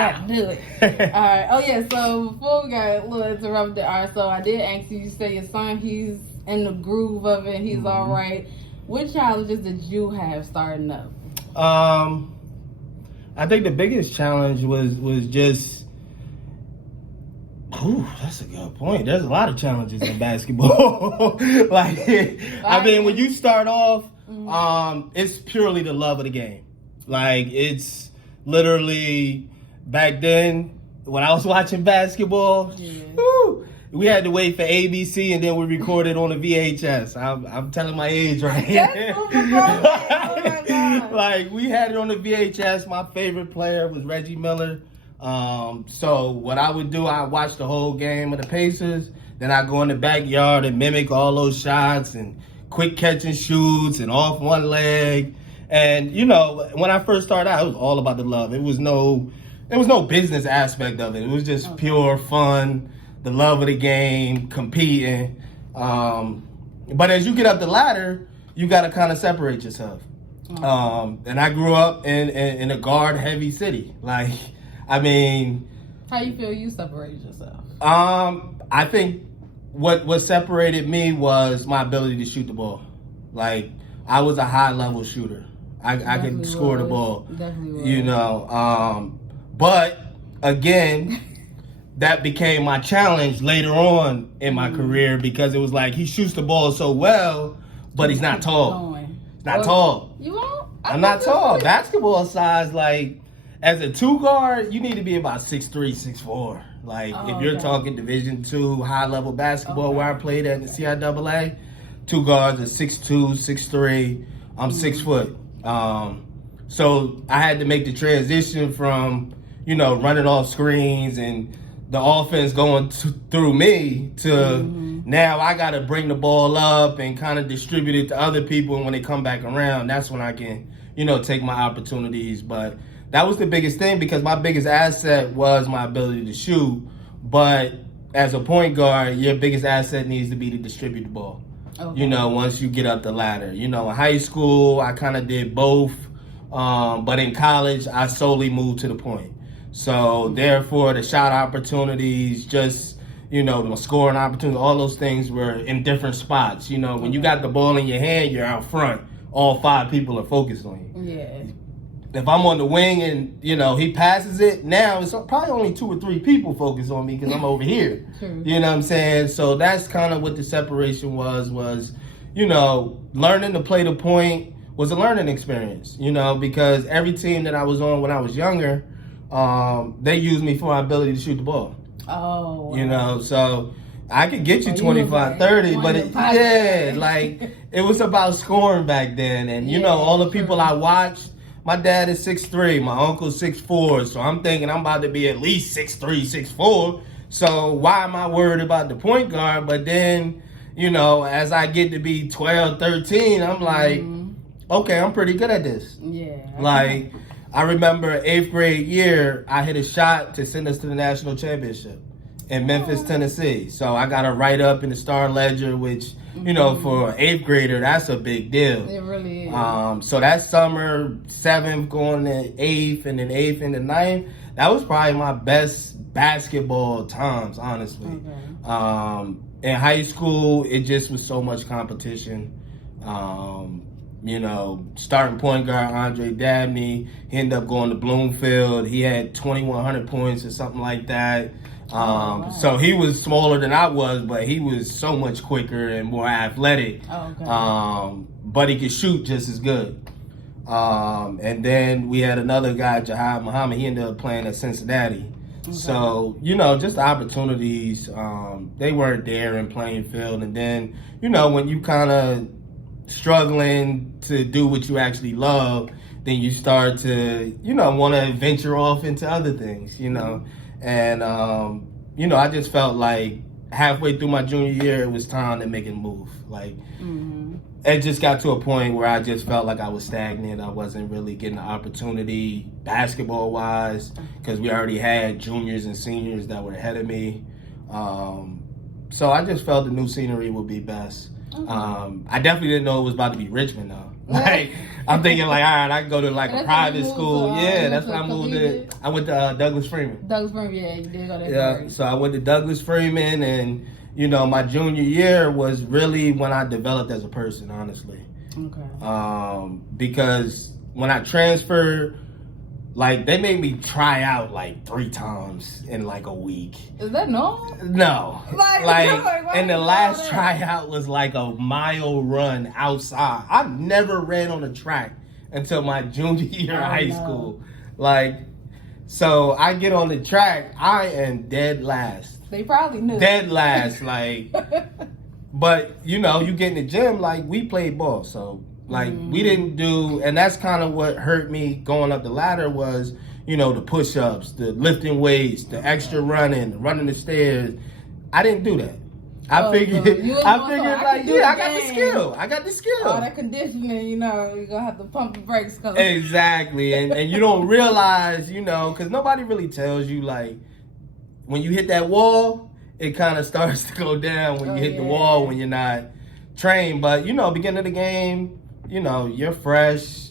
gotta do it. All right. Oh yeah. So before we got a little interrupted, all right. So I did ask you. You say your son, he's in the groove of it. He's all right. What challenges did you have starting up? I think the biggest challenge was just. Ooh, that's a good point. There's a lot of challenges in basketball. I mean, when you start off, it's purely the love of the game. Like, it's literally back then when I was watching basketball. Whew, we had to wait for ABC, and then we recorded on a VHS. I'm telling my age right here. Oh my God. Like, we had it on the VHS. My favorite player was Reggie Miller. So what I would do, I watch the whole game of the Pacers. Then I go in the backyard and mimic all those shots and quick catch and shoots and off one leg. And, you know, when I first started out, it was all about the love. There was no business aspect of it. It was just pure fun, the love of the game, competing. But as you get up the ladder, you got to kind of separate yourself. And I grew up in a guard-heavy city. Like, I mean... How you feel you separated yourself? I think what separated me was my ability to shoot the ball. Like, I was a high-level shooter. I could score the ball. Definitely was. You know, but again, that became my challenge later on in my career because it was like he shoots the ball so well, but he's not tall. He's not tall. You won't? I'm not tall. Basketball size, like, as a 2 guard, you need to be about 6'3", 6'4". Like, if you're talking Division II high-level basketball where I played at the CIAA, 2 guards are 6'2", 6'3". I'm 6 foot. So I had to make the transition from, you know, running off screens and the offense going through me to now I got to bring the ball up and kind of distribute it to other people. And when they come back around, that's when I can, you know, take my opportunities. But that was the biggest thing because my biggest asset was my ability to shoot. But as a point guard, your biggest asset needs to be to distribute the ball. You know, once you get up the ladder. You know, in high school, I kind of did both. But in college, I solely moved to the point. So, therefore, the shot opportunities, just, you know, the scoring opportunities, all those things were in different spots. You know, when you got the ball in your hand, you're out front. All 5 people are focused on you. Yeah. If I'm on the wing and, you know, he passes it, now it's probably only 2 or 3 people focused on me because I'm over here. True. You know what I'm saying? So that's kind of what the separation was, you know, learning to play the point was a learning experience, you know, because every team that I was on when I was younger, they used me for my ability to shoot the ball. Oh. Wow. You know, so I could get you 25, 30, but it was about scoring back then. And, you know, all the people I watched, my dad is 6'3", my uncle's 6'4", so I'm thinking I'm about to be at least 6'3", 6'4". So why am I worried about the point guard? But then, you know, as I get to be 12, 13, I'm like, okay, I'm pretty good at this. Yeah. Like, I remember 8th grade year, I hit a shot to send us to the national championship in Memphis, Tennessee. So I got a write-up in the Star Ledger, which, you know, for an 8th grader, that's a big deal. It really is. So that summer, 7th going to 8th, and then 8th into 9th, that was probably my best basketball times, honestly. In high school, it just was so much competition. You know, starting point guard Andre Dabney, he ended up going to Bloomfield. He had 2,100 points or something like that. So he was smaller than I was, but he was so much quicker and more athletic. But he could shoot just as good. And then we had another guy, Jahad Muhammad. He ended up playing at Cincinnati. So, you know, just the opportunities, they weren't there in playing field. And then, you know, when you kind of struggling to do what you actually love, then you start to, you know, want to venture off into other things, you know. And, you know, I just felt like halfway through my junior year, it was time to make a move. Like, it just got to a point where I just felt like I was stagnant. I wasn't really getting the opportunity basketball-wise because we already had juniors and seniors that were ahead of me. So I just felt the new scenery would be best. I definitely didn't know it was about to be Richmond though. Like I'm thinking like, all right, I can go to like a private school. That's when I moved to. I went to Douglas Freeman. Douglas Freeman, yeah, you did go there. Yeah, so I went to Douglas Freeman, and my junior year was really when I developed as a person, honestly. Okay. Because when I transferred, like they made me try out like 3 times in like a week. Is that normal? No. Like and the last tryout was like a mile run outside. I never ran on the track until my junior year of high school. Like, so I get on the track, I am dead last. They probably knew. Dead last, like. But you get in the gym, like we played ball, so like we didn't do, and that's kind of what hurt me going up the ladder was, the push-ups, the lifting weights, the extra running the stairs. I didn't do that. I figured I got the skill. All that conditioning, you're gonna have to pump the brakes. Exactly, and you don't realize, because nobody really tells you like when you hit that wall, it kind of starts to go down when you hit the wall when you're not trained. But beginning of the game, you're fresh.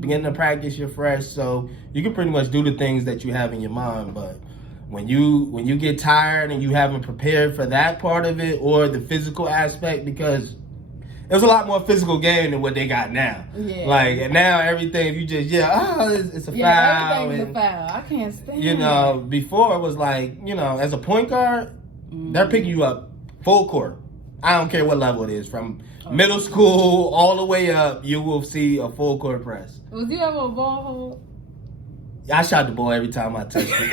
Beginning of practice, you're fresh, so you can pretty much do the things that you have in your mind. But when you get tired and you haven't prepared for that part of it or the physical aspect, because there's a lot more physical game than what they got now. Yeah. Like, and now everything, if you just it's a foul. Everything's a foul. I can't stand before it was like, as a point guard, they're picking you up full court. I don't care what level it is, from middle school all the way up, you will see a full court press. Was you ever a ball hold? I shot the ball every time I touched it.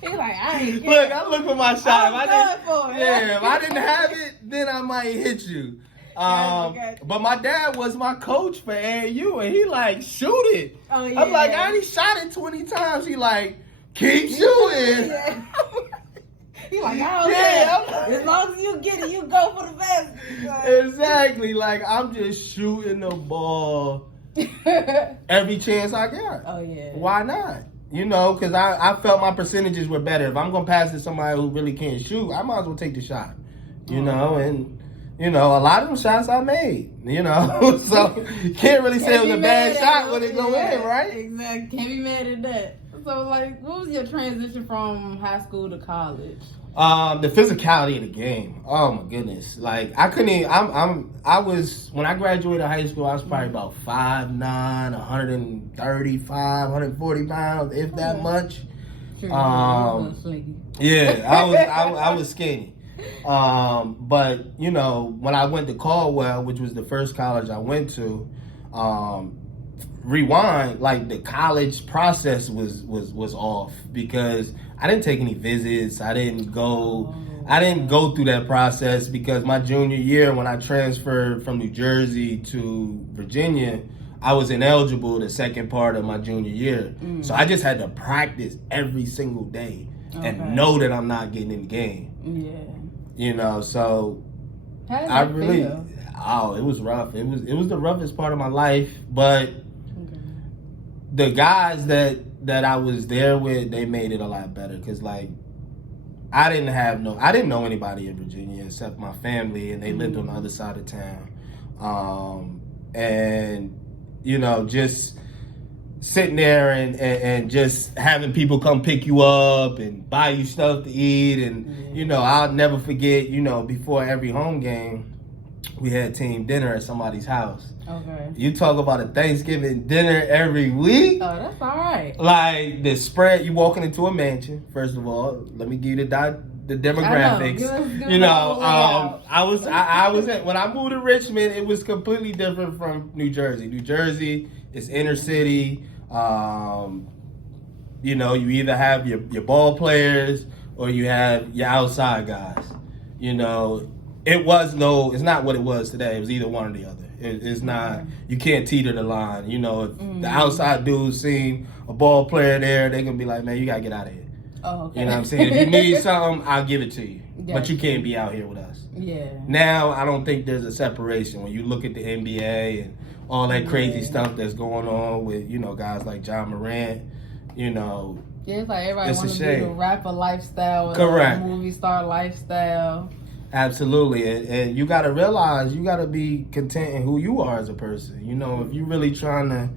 He's like, I ain't Look, I look for my shot. If I didn't have it, then I might hit you. But my dad was my coach for AAU, and he like, shoot it. Oh, yeah. I'm like, I already shot it 20 times. He like, keep shooting. He like, as long as you get it, you go for the best. Exactly. Like, I'm just shooting the ball every chance I got. Oh, yeah. Why not? Because I felt my percentages were better. If I'm going to pass to somebody who really can't shoot, I might as well take the shot. And, a lot of them shots I made, So, you can't really say it was a bad shot when it go in, right? Exactly. Can't be mad at that. So, like, what was your transition from high school to college? The physicality of the game. Oh my goodness! Like I couldn't even. I was when I graduated high school. I was probably about 5'9", 135, 140 pounds, if that much. I was skinny. But when I went to Caldwell, which was the first college I went to, rewind, like the college process was off because I didn't take any visits. I didn't go through that process because my junior year when I transferred from New Jersey to Virginia, I was ineligible the second part of my junior year. So I just had to practice every single day and know that I'm not getting in the game. Yeah. So how did that feel? It was rough. It was the roughest part of my life, but the guys that I was there with, they made it a lot better because like I didn't know anybody in Virginia except my family, and they lived on the other side of town. And just sitting there and just having people come pick you up and buy you stuff to eat, and I'll never forget, before every home game we had team dinner at somebody's house. Okay. You talk about a Thanksgiving dinner every week. Oh, that's all right. Like the spread, you walking into a mansion. First of all, let me give you the demographics. I was when I moved to Richmond, it was completely different from New Jersey. New Jersey is inner city. You either have your ball players or you have your outside guys. It's not what it was today. It was either one or the other. It's not, you can't teeter the line. If the outside dudes see a ball player there, they can be like, man, you got to get out of here. Oh, okay. You know what I'm saying? If you need something, I'll give it to you. But you can't be out here with us. Yeah. Now, I don't think there's a separation. When you look at the NBA and all that crazy stuff that's going on with, guys like John Morant, Yeah, it's like everybody it's wants a to be shame. the rapper lifestyle. Correct. Movie star lifestyle. Absolutely, and you got to realize you got to be content in who you are as a person. You know, if you're really trying to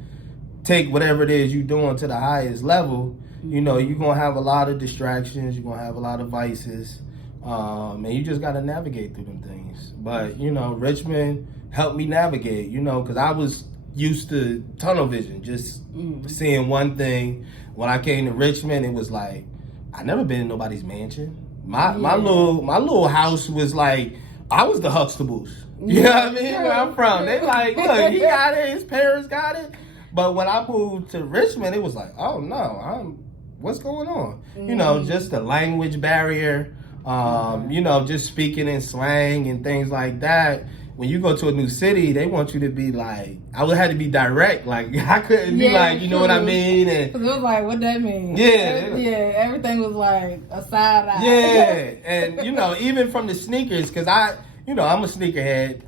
take whatever it is you're doing to the highest level, you know, you're going to have a lot of distractions, you're going to have a lot of vices, and you just got to navigate through them things. But, you know, Richmond helped me navigate, you know, because I was used to tunnel vision, just seeing one thing. When I came to Richmond, it was like, I never been in nobody's mansion. My little house was like, I was the Huxtables. You know what I mean? Where I'm from. They like, look, he got it, his parents got it. But when I moved to Richmond, it was like, oh no, what's going on? You know, just the language barrier, you know, just speaking in slang and things like that. When you go to a new city, they want you to be like, I would have to be direct. Like, I couldn't be like, you know what I mean? And it was like, what that mean? Yeah. Everything was like a side eye. Yeah, and you know, even from the sneakers, because I'm a sneakerhead.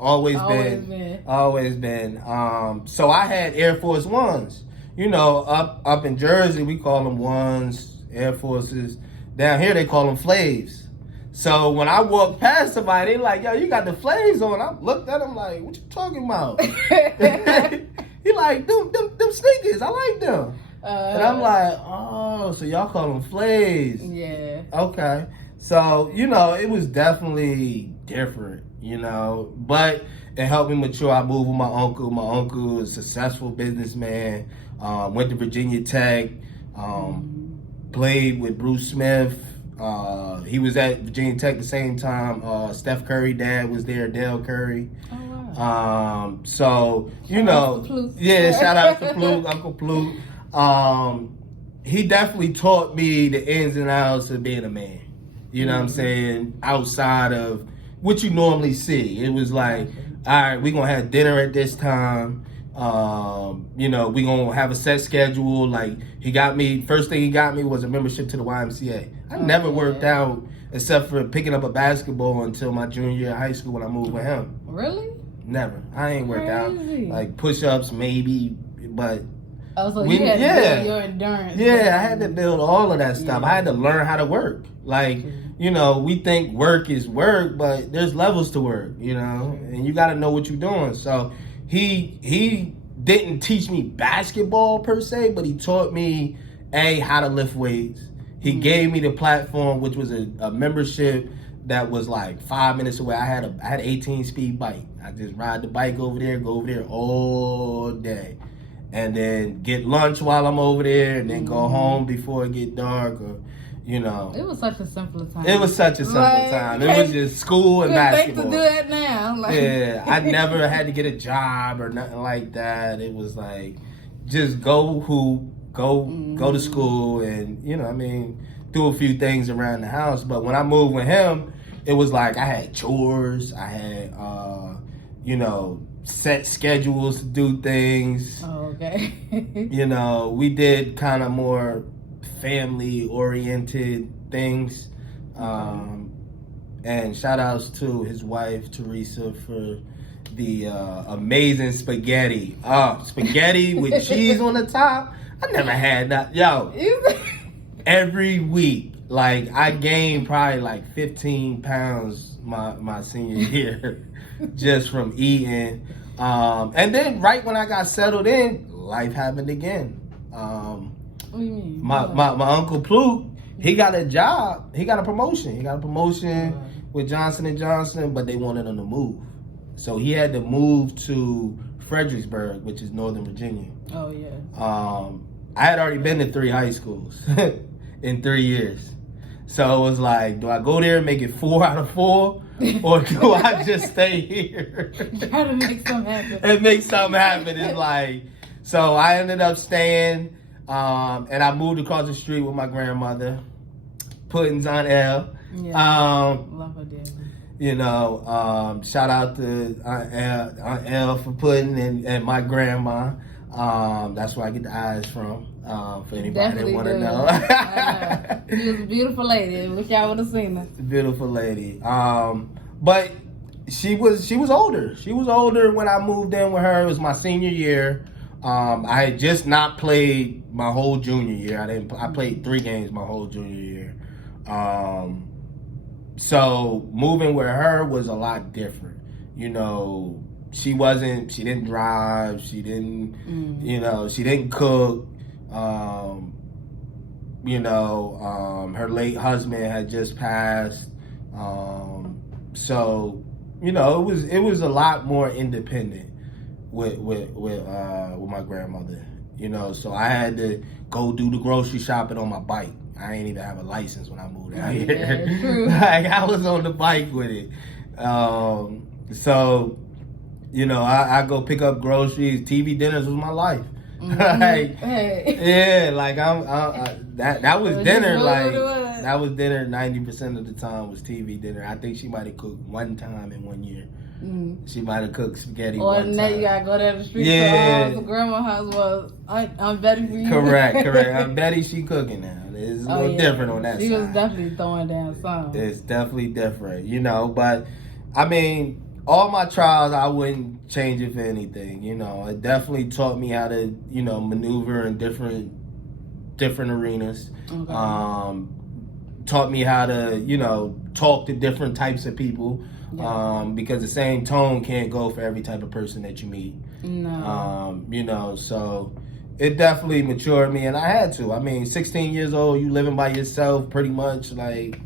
Always been. So I had Air Force Ones. You know, up in Jersey, we call them ones, Air Forces. Down here, they call them flaves. So when I walk past somebody, they like, yo, you got the flaves on. I looked at him like, what you talking about? He like, them sneakers, I like them. And I'm like, oh, so y'all call them flaves. Yeah. Okay. So, you know, it was definitely different, you know, but it helped me mature. I moved with my uncle. My uncle is a successful businessman, went to Virginia Tech, played with Bruce Smith. He was at Virginia Tech the same time. Steph Curry dad was there, Dale Curry. Oh, wow. So, you know, shout out to Fluke, Uncle Fluke. He definitely taught me the ins and outs of being a man. You know what I'm saying? Outside of what you normally see. It was like, all right, we're going to have dinner at this time. You know, we're going to have a set schedule. Like, first thing he got me was a membership to the YMCA. I never worked out except for picking up a basketball until my junior year of high school when I moved with him. Really? Never. I ain't worked out. Like, push-ups maybe, but... Oh, so you had to build your endurance. Yeah, I had to build all of that stuff. I had to learn how to work. Like, you know, we think work is work, but there's levels to work, you know, and you got to know what you're doing. So he didn't teach me basketball per se, but he taught me, how to lift weights. He gave me the platform, which was a membership that was like 5 minutes away. I had an 18-speed bike. I just ride the bike over there, go over there all day. And then get lunch while I'm over there, and then go home before it get dark, or, you know. It was such a simple time. It was such a simple time. It was just school and basketball. To do it now. Yeah, I never had to get a job or nothing like that. It was like, just go to school, and, you know, I mean, do a few things around the house. But when I moved with him, it was like I had chores. I had, you know, set schedules to do things. Oh, okay. You know, we did kind of more family-oriented things. And shout-outs to his wife, Teresa, for the amazing spaghetti. Spaghetti with cheese on the top. I never had that. Yo, every week, like, I gained probably like 15 pounds my senior year just from eating. And then right when I got settled in, life happened again. What do you mean? My Uncle Pluke, he got a job. He got a promotion. With Johnson & Johnson, but they wanted him to move. So he had to move to Fredericksburg, which is Northern Virginia. Oh, yeah. I had already been to 3 high schools in 3 years. So it was like, do I go there and make it 4 out of 4? Or do I just stay here? Try to make something happen. And make something happen. It's like, so I ended up staying, and I moved across the street with my grandmother, Pudding's Aunt L. Yeah. Love her dearly. You know, shout out to Aunt L for Pudding and my grandma. That's where I get the eyes from. For anybody that want to know. She was a beautiful lady. Wish y'all would have seen her. Beautiful lady. But she was older. She was older when I moved in with her. It was my senior year. I had just not played my whole junior year. I played 3 games my whole junior year. So moving with her was a lot different. You know, she didn't drive, she didn't, you know, she didn't cook. Her late husband had just passed. So, you know, it was a lot more independent with my grandmother. You know, so I had to go do the grocery shopping on my bike. I ain't even have a license when I moved out here. Yeah, true. Like, I was on the bike with it. So, you know, I go pick up groceries. TV dinners was my life. Like, yeah, like that was dinner. Like, that was dinner. 90% of the time was TV dinner. I think she might have cooked one time in 1 year. She might have cooked spaghetti. Or one now time. you gotta go down the street. Yeah. So grandma's house was I'm Betty for you. Correct. I'm Betty. She cooking now. It's a little different on that she side. She was definitely throwing down some. It's definitely different, you know. But I mean, all my trials, I wouldn't change it for anything. You know, it definitely taught me how to, you know, maneuver in different arenas. Okay. Taught me how to, you know, talk to different types of people. Yeah. Because the same tone can't go for every type of person that you meet. No. You know, so it definitely matured me, and I had to. I mean, 16 years old, you living by yourself, pretty much, like,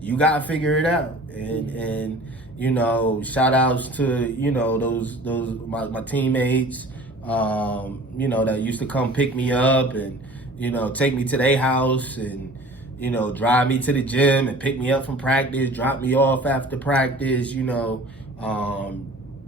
you gotta figure it out. And you know, shout outs to, you know, those my teammates, you know, that used to come pick me up and, you know, take me to their house and, you know, drive me to the gym and pick me up from practice, drop me off after practice, you know.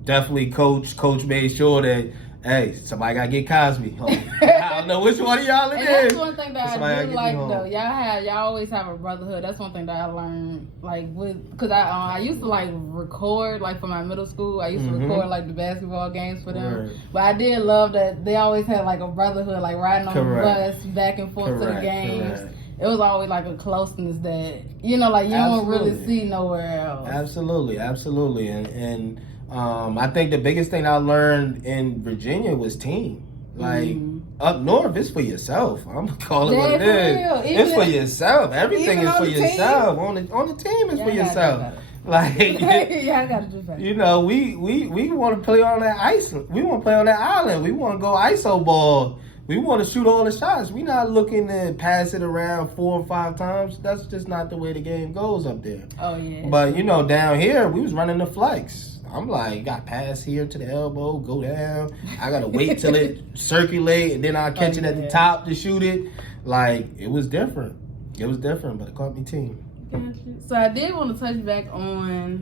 Definitely coach made sure that, hey, somebody got to get Cosby home. I don't know which one of y'all it is. That's one thing that I do like, though. Y'all always have a brotherhood. That's one thing that I learned, like, because I used to, like, record, like, for my middle school. I used to record, like, the basketball games for them. Right. But I did love that they always had, like, a brotherhood, like, riding on the bus, back and forth to the games. It was always, like, a closeness that, you know, like, you don't really see nowhere else. Absolutely. And I think the biggest thing I learned in Virginia was team. Like, up north, it's for yourself. I'm calling what it is. It's for yourself. Everything is for yourself. On the team is for yourself. Like, yeah, I gotta do that. You know, we want to play on that ice. We want to play on that island. We want to go ISO ball. We want to shoot all the shots. We're not looking to pass it around 4 or 5 times. That's just not the way the game goes up there. Oh, yeah. But, you know, down here, we was running the flex. I'm like, got pass here to the elbow, go down. I got to wait till it circulate, and then I'll catch it at the top to shoot it. Like, it was different. But it caught me team. Gotcha. So I did want to touch back on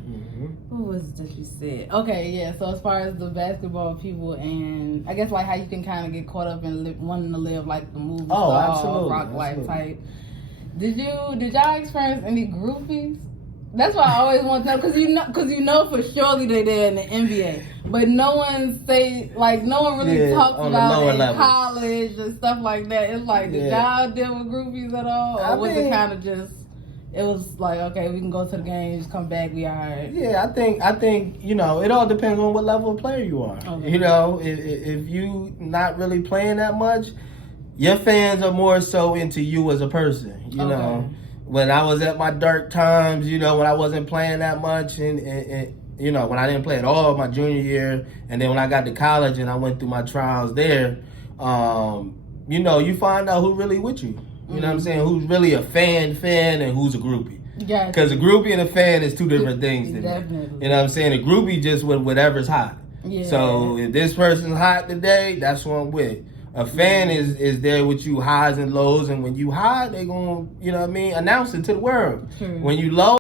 what was it that you said? Okay, yeah. So as far as the basketball people, and I guess like how you can kind of get caught up in wanting to live like the movie star, rock life type. Did y'all experience any groupies? That's why I always want to know, because you know for surely they're there in the NBA, but no one really talks about it in college and stuff like that. It's like, did y'all deal with groupies at all, or was it kind of just? It was like, okay, we can go to the games, come back, we all right. Yeah, I think, you know, it all depends on what level of player you are. Okay. You know, if you not really playing that much, your fans are more so into you as a person. You know, when I was at my dark times, you know, when I wasn't playing that much and you know, when I didn't play at all my junior year, and then when I got to college and I went through my trials there, you know, you find out who really with you. You know what I'm saying? Who's really a fan and who's a groupie. Because a groupie and a fan is two different things to me. Definitely. You know what I'm saying? A groupie just with whatever's hot. Yeah. So if this person's hot today, that's who I'm with. A fan is there with you highs and lows, and when you high, they gonna, you know what I mean, announce it to the world. When you low,